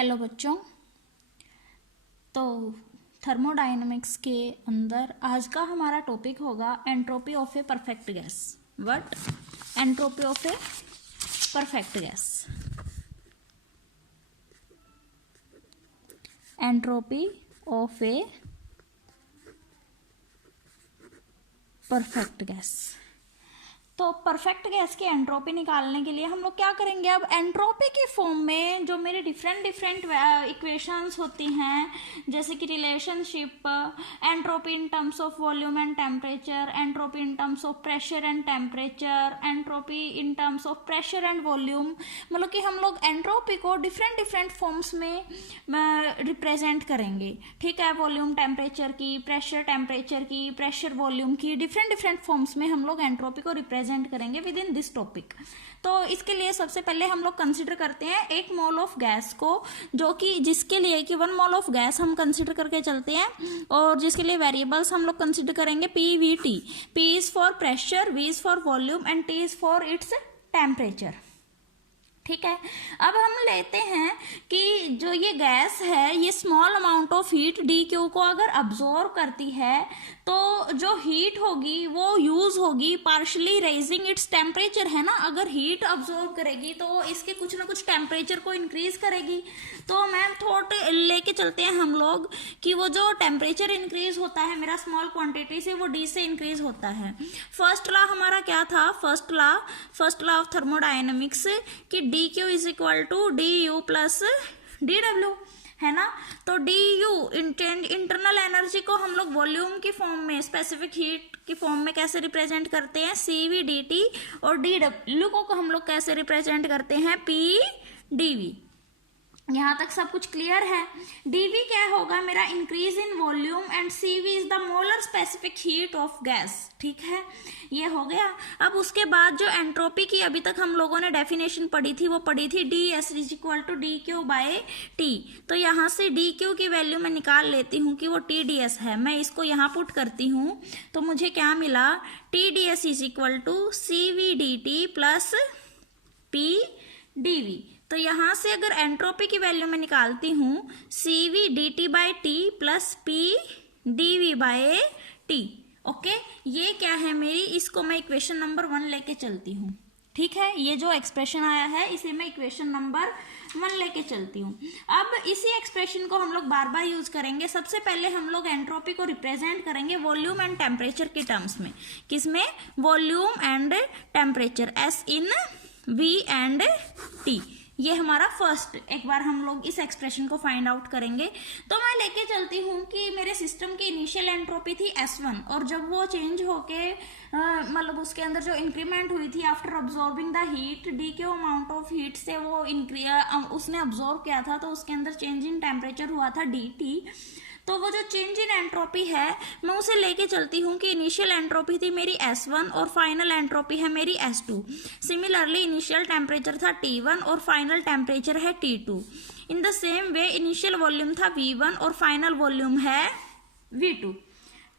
Hello बच्चों। तो thermodynamics के अंदर आज का हमारा टॉपिक होगा entropy of a perfect gas. What? Entropy of a perfect gas. Entropy of a perfect gas. तो परफेक्ट गैस की एंट्रोपी निकालने के लिए हम लोग क्या करेंगे? अब एंट्रोपी के फॉर्म में जो मेरे डिफरेंट इक्वेशंस होती हैं, जैसे कि relationship entropy in terms of volume and temperature, entropy in terms of pressure and temperature, entropy in terms of pressure and volume, मतलब कि हम लोग एंट्रोपी को डिफरेंट फॉर्म्स में रिप्रेजेंट करेंगे। ठीक है, वॉल्यूम टेम्परेचर की, प्रेशर टेम्परेचर की, प्रेशर वॉल्यूम की, डिफरेंट फॉर्म्स में हम लोग एंट्रोपी को रिप्रेजेंट करेंगे विद इन दिस टॉपिक। तो इसके लिए सबसे पहले हम लोग कंसीडर करते हैं एक मोल ऑफ गैस को, जो कि जिसके लिए कि 1 मोल ऑफ गैस हम कंसीडर करके चलते हैं, और जिसके लिए वेरिएबल्स हम लोग कंसीडर करेंगे P V T. P is for pressure, V is for volume and T is for its temperature. ठीक है, अब हम लेते हैं कि जो ये गैस है ये small amount of heat D Q को अगर अब्जॉर्व करती है तो जो हीट होगी वो यूज होगी पार्शली रेजिंग इट्स टेम्परेचर, है ना। अगर हीट अब्जॉर्व करेगी तो इसके कुछ ना कुछ टेम्परेचर को इंक्रीज करेगी। तो मैम थॉट लेके चलते हैं हम लोग कि वो जो टेम्परेचर इंक्रीज होता है मेरा स्मॉल क्वांटिटी से, वो डी से इंक्रीज होता है। फर्स्ट लॉ हमारा क्या था? फर्स्ट लॉ ऑफ थर्मोडायनेमिक्स कि D Q is equal to D U plus D W, है ना। तो डी यू इंटरनल एनर्जी को हम लोग वॉल्यूम की फॉर्म में, स्पेसिफिक हीट की फॉर्म में कैसे रिप्रेजेंट करते हैं? C V D T. और डी डब्ल्यू को हम लोग कैसे रिप्रेजेंट करते हैं? P D V. यहाँ तक सब कुछ क्लियर है। dV क्या होगा मेरा? Increase in volume and CV is the molar specific heat of gas. ठीक है, ये हो गया। अब उसके बाद जो एंट्रोपी की अभी तक हम लोगों ने डेफिनेशन पढ़ी थी, वो पढ़ी थी DS is equal to D Q by T. तो यहाँ से डी क्यू की वैल्यू मैं निकाल लेती हूँ कि वो TDS है। मैं इसको यहाँ पुट करती हूँ तो मुझे क्या मिला? TDS is equal to CV dt plus P dV। तो यहाँ से अगर एंट्रोपी की वैल्यू मैं निकालती हूँ CV dt by T plus P dV by T. Okay, ये क्या है मेरी? इसको मैं इक्वेशन नंबर 1 लेके चलती हूँ। ठीक है, ये जो एक्सप्रेशन आया है इसे मैं इक्वेशन नंबर 1 लेके चलती हूँ। अब इसी एक्सप्रेशन को हम लोग बार बार यूज करेंगे। सबसे पहले हम लोग एंट्रोपी को रिप्रेजेंट करेंगे वॉल्यूम एंड टेम्परेचर के टर्म्स में। किसमें? Volume and temperature, S in V and T। ये हमारा फर्स्ट, एक बार हम लोग इस एक्सप्रेशन को फाइंड आउट करेंगे। तो मैं लेके चलती हूँ कि मेरे सिस्टम की इनिशियल एंट्रोपी थी S1, और जब वो चेंज होके मतलब उसके अंदर जो इंक्रीमेंट हुई थी after absorbing the heat, D Q amount of heat से वो उसने अब्जॉर्व किया था, तो उसके अंदर चेंज इन टेम्परेचर हुआ था DT। तो वो जो चेंज इन एंट्रोपी है मैं उसे लेके चलती हूँ कि इनिशियल एंट्रोपी थी मेरी S1 और फाइनल एंट्रोपी है मेरी S2। सिमिलरली इनिशियल टेम्परेचर था T1 और फाइनल टेम्परेचर है T2। In the same way initial volume था V1 और फाइनल वॉल्यूम है V2।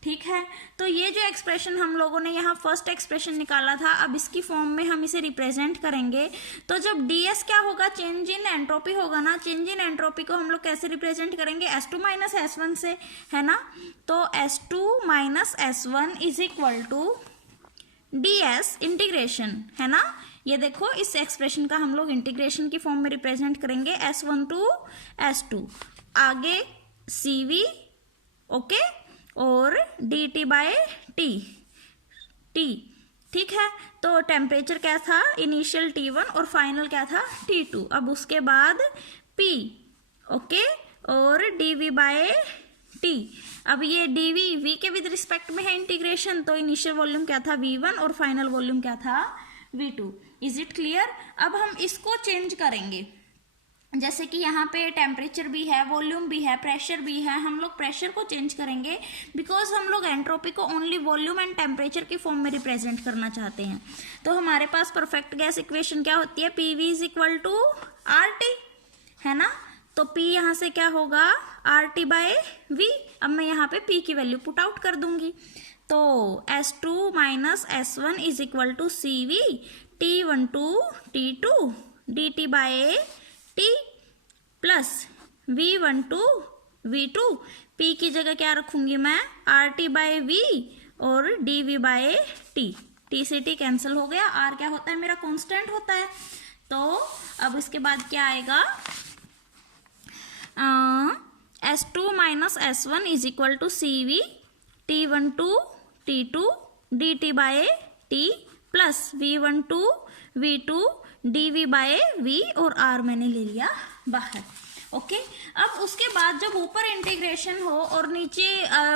ठीक है, तो ये जो एक्सप्रेशन हम लोगों ने यहाँ फर्स्ट एक्सप्रेशन निकाला था, अब इसकी फॉर्म में हम इसे रिप्रेजेंट करेंगे। तो जब DS क्या होगा? चेंज इन एंट्रोपी होगा ना। चेंज इन एंट्रोपी को हम लोग कैसे रिप्रेजेंट करेंगे? S2 माइनस S1 से, है ना। तो S2 minus S1 is equal to DS integration, है ना। ये देखो, इस एक्सप्रेशन का हम लोग इंटीग्रेशन की फॉर्म में रिप्रेजेंट करेंगे S1 टू S2, आगे CV, ओके, और dt बाय टी। ठीक है, तो टेम्परेचर क्या था? इनिशियल T1 और फाइनल क्या था? T2। अब उसके बाद P, ओके, और dV बाय टी। अब ये dV V के विद रिस्पेक्ट में है इंटीग्रेशन, तो इनिशियल वॉल्यूम क्या था? V1 और फाइनल वॉल्यूम क्या था? V2। Is it clear? अब हम इसको चेंज करेंगे, जैसे कि यहाँ पे टेम्परेचर भी है, वॉल्यूम भी है, प्रेशर भी है। हम लोग प्रेशर को चेंज करेंगे बिकॉज हम लोग एंट्रोपी को ओनली वॉल्यूम एंड टेम्परेचर की फॉर्म में रिप्रेजेंट करना चाहते हैं। तो हमारे पास परफेक्ट गैस इक्वेशन क्या होती है? PV is equal to RT, है ना। तो P यहाँ से क्या होगा? RT by V। अब मैं यहाँ पे P की वैल्यू पुट आउट कर दूंगी। तो S2 minus S1 is equal to CV T1 to T2 dt by T plus V1 to V2, P की जगह क्या रखूंगी मैं, RT बाय V और dV बाय T, T से T कैंसिल हो गया, R क्या होता है मेरा कांस्टेंट होता है। तो अब इसके बाद क्या आएगा, S2 minus S1 is equal to CV T1 to T2 dt by T plus V1 to V2 dV by V और R मैंने ले लिया बाहर। ओके अब उसके बाद जब ऊपर इंटीग्रेशन हो और नीचे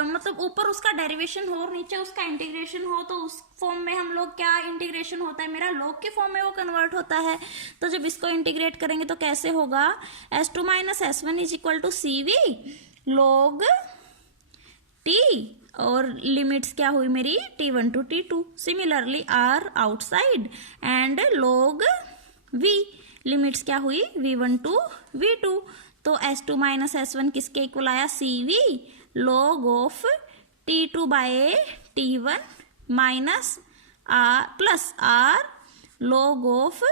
मतलब ऊपर उसका डेरिवेशन हो और नीचे उसका इंटीग्रेशन हो, तो उस फॉर्म में हम लोग क्या इंटीग्रेशन होता है मेरा, लॉग के फॉर्म में वो कन्वर्ट होता है। तो जब इसको इंटीग्रेट करेंगे तो कैसे होगा, S2 minus S1 is equal to CV log T और लिमिट्स क्या हुई मेरी T1 to T2, similarly R outside and log V limits क्या हुई V1 टू V2। तो S2 माइनस S1 किसके इक्वल आया, CV log of T2 by T1 minus R plus R log of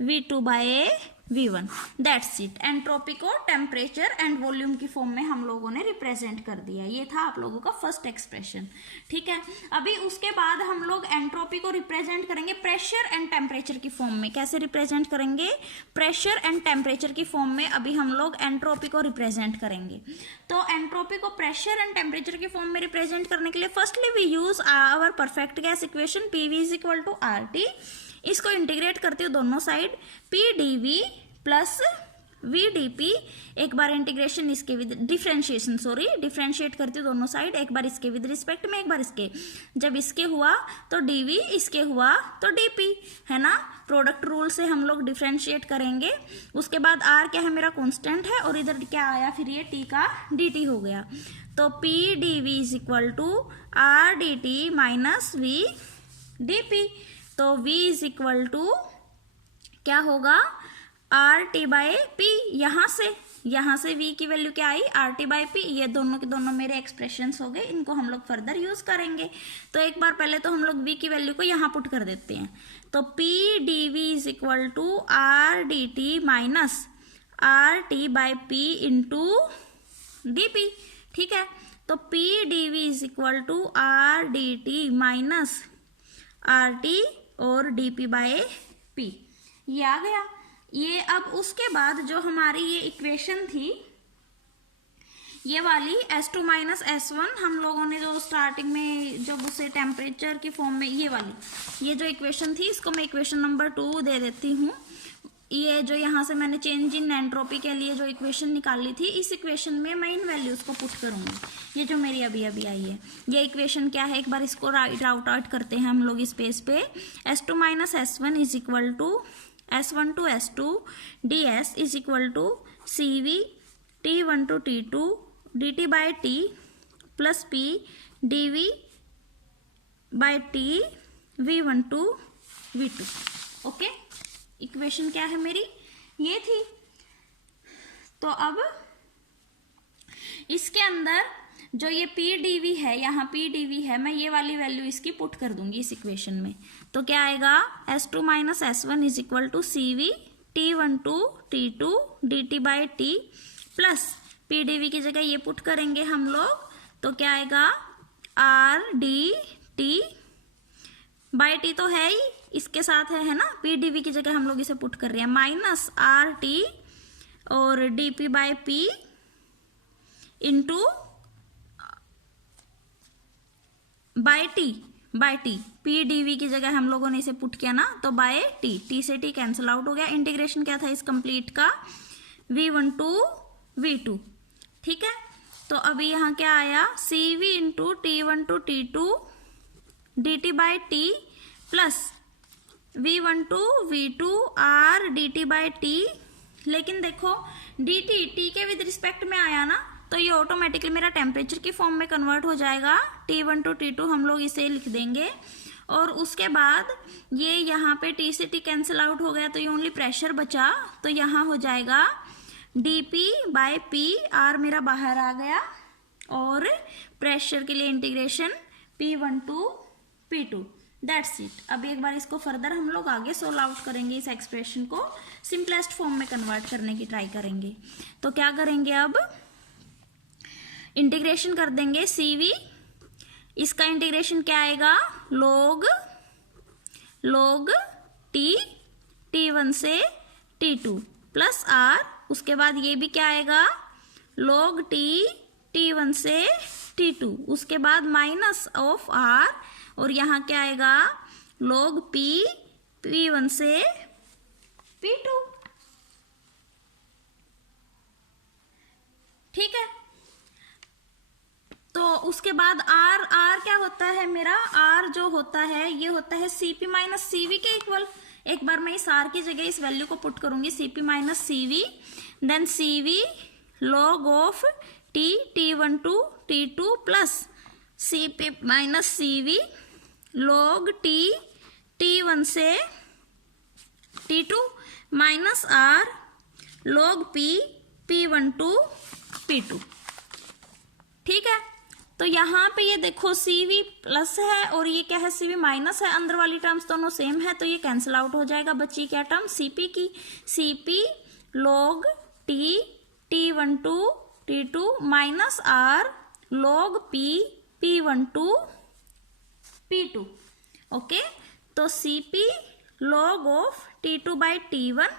V2 by V1। That's इट। Entropy को temperature and volume की form में हम लोगों ने रिप्रेजेंट कर दिया। ये था आप लोगों का फर्स्ट एक्सप्रेशन। ठीक है, अभी उसके बाद हम लोग एंट्रोपी को रिप्रेजेंट करेंगे प्रेशर एंड टेम्परेचर की फॉर्म में। कैसे रिप्रेजेंट करेंगे, प्रेशर एंड टेम्परेचर की फॉर्म में अभी हम लोग एंट्रोपी को रिप्रेजेंट करेंगे। तो एंट्रोपी को प्रेशर एंड टेम्परेचर की फॉर्म में रिप्रेजेंट करने के लिए firstly we use our perfect gas equation PV is equal to RT। इसको इंटीग्रेट करती हूँ दोनों साइड, PdV प्लस VdP, एक बार इंटीग्रेशन इसके विद डिफ्रेंशिएशन डिफ्रेंशिएट करती हूँ दोनों साइड, एक बार इसके विद रिस्पेक्ट में एक बार इसके, जब इसके हुआ तो dV, इसके हुआ तो dP, है ना। प्रोडक्ट रूल से हम लोग डिफ्रेंशिएट करेंगे। उसके बाद R क्या है मेरा कांस्टेंट है और इधर क्या आया फिर ये T का dt हो गया। तो PdV is equal to R dt minus V dP। तो V इज इक्वल टू क्या होगा, RT बाय P। यहाँ से V की वैल्यू क्या आई, RT बाय P। ये दोनों के दोनों मेरे एक्सप्रेशंस हो गए, इनको हम लोग फर्दर यूज करेंगे। तो एक बार पहले तो हम लोग V की वैल्यू को यहाँ पुट कर देते हैं। तो PdV is equal to R dt minus RT by P into dP। ठीक है, तो PdV is equal to R dt minus RT और dP बाय P, ये आ गया। ये अब उसके बाद जो हमारी ये इक्वेशन थी, ये वाली S2 माइनस S1 हम लोगों ने जो स्टार्टिंग में जब उसे टेम्परेचर की फॉर्म में, ये वाली ये जो इक्वेशन थी, इसको मैं इक्वेशन नंबर 2 दे देती हूँ। ये जो यहाँ से मैंने चेंज इन एंट्रोपी के लिए जो इक्वेशन निकाली थी, इस इक्वेशन में मैं इन वैल्यूज को पुट करूंगी। ये जो मेरी अभी अभी आई है ये इक्वेशन क्या है, एक बार इसको राइट आउट करते हैं हम लोग स्पेस पे। S2 minus S1 is equal to S1 to S2 ds is equal to CV T1 to T2 dt by T plus P dV by T V1 to V2। Okay, equation क्या है मेरी, ये थी। तो अब इसके अंदर जो ये PdV है, यहाँ PdV है, मैं ये वाली वैल्यू इसकी पुट कर दूंगी इस इक्वेशन में। तो क्या आएगा, S2 minus S1 is equal to CV T1 to T2 dt by T plus PdV की जगह ये पुट करेंगे हम लोग। तो क्या आएगा, R dt बाय T तो है ही, इसके साथ है ना, PdV की जगह हम लोग इसे पुट कर रहे हैं, माइनस RT और dP by P into by T PdV की जगह हम लोगों ने इसे पुट किया ना, तो बाय T से T कैंसिल आउट हो गया। इंटीग्रेशन क्या था इस कंप्लीट का, V1 टू V2। ठीक है, तो अभी यहाँ क्या आया, CV into T1 to T2 dt by T plus V1 to V2 R dt by T। लेकिन देखो dt T के विद रिस्पेक्ट में आया ना, तो ये ऑटोमेटिकली मेरा टेम्परेचर की फॉर्म में कन्वर्ट हो जाएगा। T1 टू T2 हम लोग इसे लिख देंगे और उसके बाद ये यहाँ पे T से T कैंसिल आउट हो गया, तो ये ओनली प्रेशर बचा। तो यहाँ हो जाएगा dP बाय P, R मेरा बाहर आ गया और प्रेशर के लिए integration P1 to P2 that's it. अब एक बार इसको फर्दर हम लोग आगे सोल्व आउट करेंगे, इस एक्सप्रेशन को सिंपलेस्ट फॉर्म में कन्वर्ट करने की ट्राई करेंगे। तो क्या करेंगे, अब इंटीग्रेशन कर देंगे CV, इसका इंटीग्रेशन क्या आएगा, log T1 से T2 प्लस R, उसके बाद ये भी क्या आएगा, log T1 से T2, उसके बाद माइनस ऑफ R, और यहाँ क्या आएगा, log P1 से P2। ठीक है, तो उसके बाद R क्या होता है मेरा, R जो होता है ये होता है CP माइनस CV के इक्वल। एक बार मैं इस R की जगह इस वैल्यू को पुट करूंगी, CP minus CV, then CV log of T1 to T2 plus CP minus CV log T1 से T2 minus R log P1 to P2। ठीक है, तो यहाँ पे ये देखो CV प्लस है और ये क्या है, CV माइनस है, अंदर वाली टर्म्स दोनों सेम है तो ये कैंसिल आउट हो जाएगा। बची क्या टर्म, CP की, CP log T1 to T2 minus R log P1 to P2। Okay, तो CP log of T2 by T1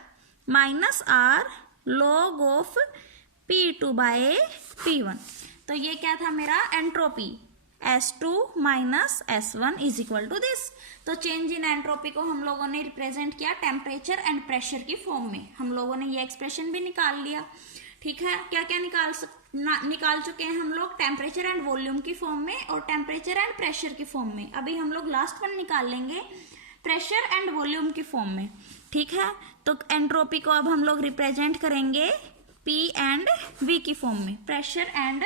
minus R log of P2 by P1। तो ये क्या था मेरा entropy, S2 minus S1 is equal to this. तो change in entropy को हम लोगों ने रिप्रेजेंट किया टेम्परेचर एंड प्रेशर की फॉर्म में। हम लोगों ने ये एक्सप्रेशन भी निकाल लिया। ठीक है, क्या क्या निकाल चुके हैं हम लोग, टेम्परेचर एंड वॉल्यूम की फॉर्म में और टेम्परेचर एंड प्रेशर की फॉर्म में। अभी हम लोग लास्ट वन निकाल लेंगे प्रेशर एंड वॉल्यूम की फॉर्म में। ठीक है, तो एंट्रोपी को अब हम लोग रिप्रेजेंट करेंगे P एंड V की फॉर्म में, प्रेशर एंड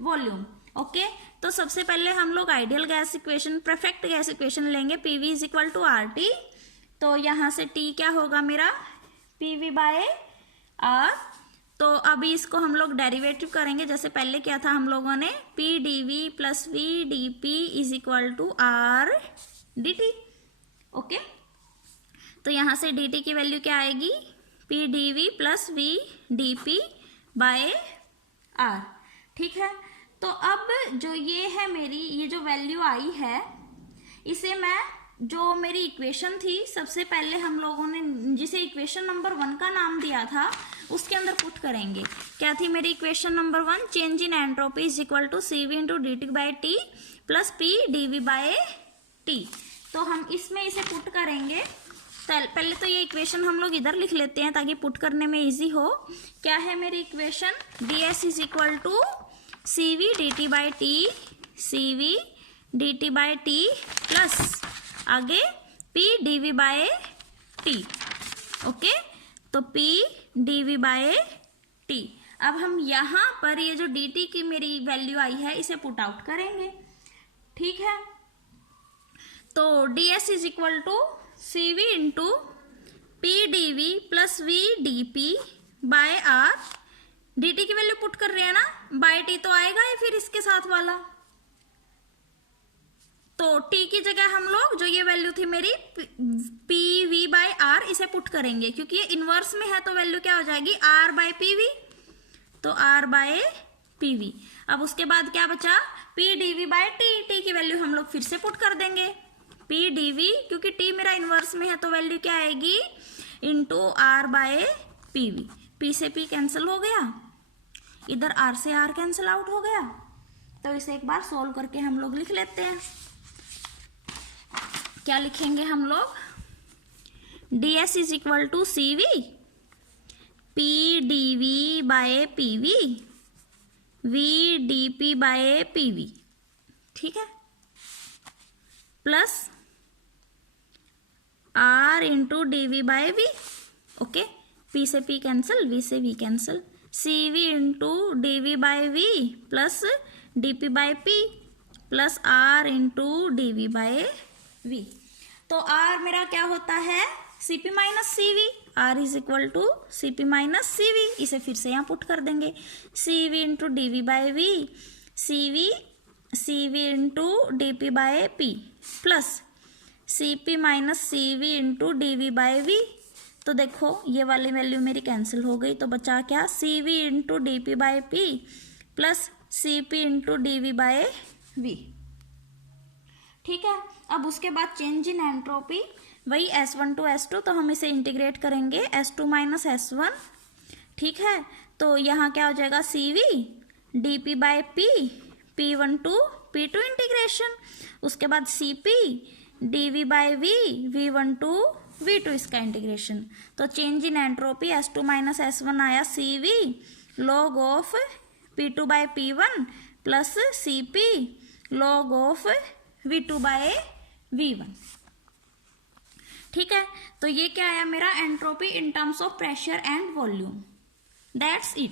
वॉल्यूम। ओके, तो सबसे पहले हम लोग ideal gas equation, perfect gas equation लेंगे, PV is equal to RT। तो यहाँ से T क्या होगा मेरा, PV बाय R। तो अभी इसको हम लोग डेरिवेटिव करेंगे, जैसे पहले क्या था हम लोगों ने, PdV plus VdP is equal to R dt। Okay, तो यहाँ से dt की वैल्यू क्या आएगी, PdV plus VdP by R। ठीक है, तो अब जो ये है मेरी, ये जो वैल्यू आई है, इसे मैं, जो मेरी इक्वेशन थी सबसे पहले हम लोगों ने जिसे इक्वेशन नंबर 1 का नाम दिया था, उसके अंदर पुट करेंगे। क्या थी मेरी equation number 1, change in entropy is equal to CV into dt by T plus PdV by T। तो हम इसमें इसे पुट करेंगे। पहले तो ये इक्वेशन हम लोग इधर लिख लेते हैं ताकि पुट करने में इजी हो। क्या है मेरी equation, ds is equal to CV dt by T, CV dt by T plus आगे P dV by T। Okay, तो P dV बाय T। अब हम यहाँ पर ये जो dt की मेरी वैल्यू आई है इसे पुट आउट करेंगे। ठीक है, तो ds is equal to CV into P dV plus V dP by R। dt की वैल्यू पुट कर रहे हैं ना, बाय T तो आएगा ही फिर इसके साथ वाला, तो T की जगह हम लोग जो ये वैल्यू थी मेरी PV बाय R इसे पुट करेंगे, क्योंकि ये इनवर्स में है तो वैल्यू क्या हो जाएगी, R बाय PV, तो R बाय PV। अब उसके बाद क्या बचा, P dV बाय T की वैल्यू हम लोग फिर से पुट कर देंगे, P dV, क्योंकि T मेरा इनवर्स में है तो वैल्यू क्या आएगी, into R by PV। P से P कैंसिल हो गया, इधर R से R कैंसिल आउट हो गया। तो इसे एक बार सोल्व करके हम लोग लिख लेते हैं। क्या लिखेंगे हम लोग, ds is equal to CV P dV by PV V dP by PV। ठीक है, plus R into dV by V। Okay, P से P कैंसिल, V से V cancel, CV into dV by V plus dP by P plus R into dV by V। तो R मेरा क्या होता है, CP minus CV, R is equal to CP minus CV। इसे फिर से यहाँ पुट कर देंगे, CV into dV by V, CV into dP by P plus C P minus C V into D V by V. तो देखो ये वाली वैल्यू मेरी कैंसिल हो गई, तो बचा क्या, C V into D P by P plus C P into D V by V. ठीक है, अब उसके बाद चेंज इन एंट्रोपी, वही S1 टू S2, तो हम इसे इंटीग्रेट करेंगे S2 माइनस S1। ठीक है, तो यहाँ क्या हो जाएगा, C V D P by P, P1 to P2 integration, उसके बाद C P D V by V, V1 to V2 इसका इंटीग्रेशन। तो change in entropy S2 minus S1 आया C V log of P2 by P1 plus C P log of V2 by V1। ठीक है, तो ये क्या आया मेरा, entropy in terms of pressure and volume. That's it.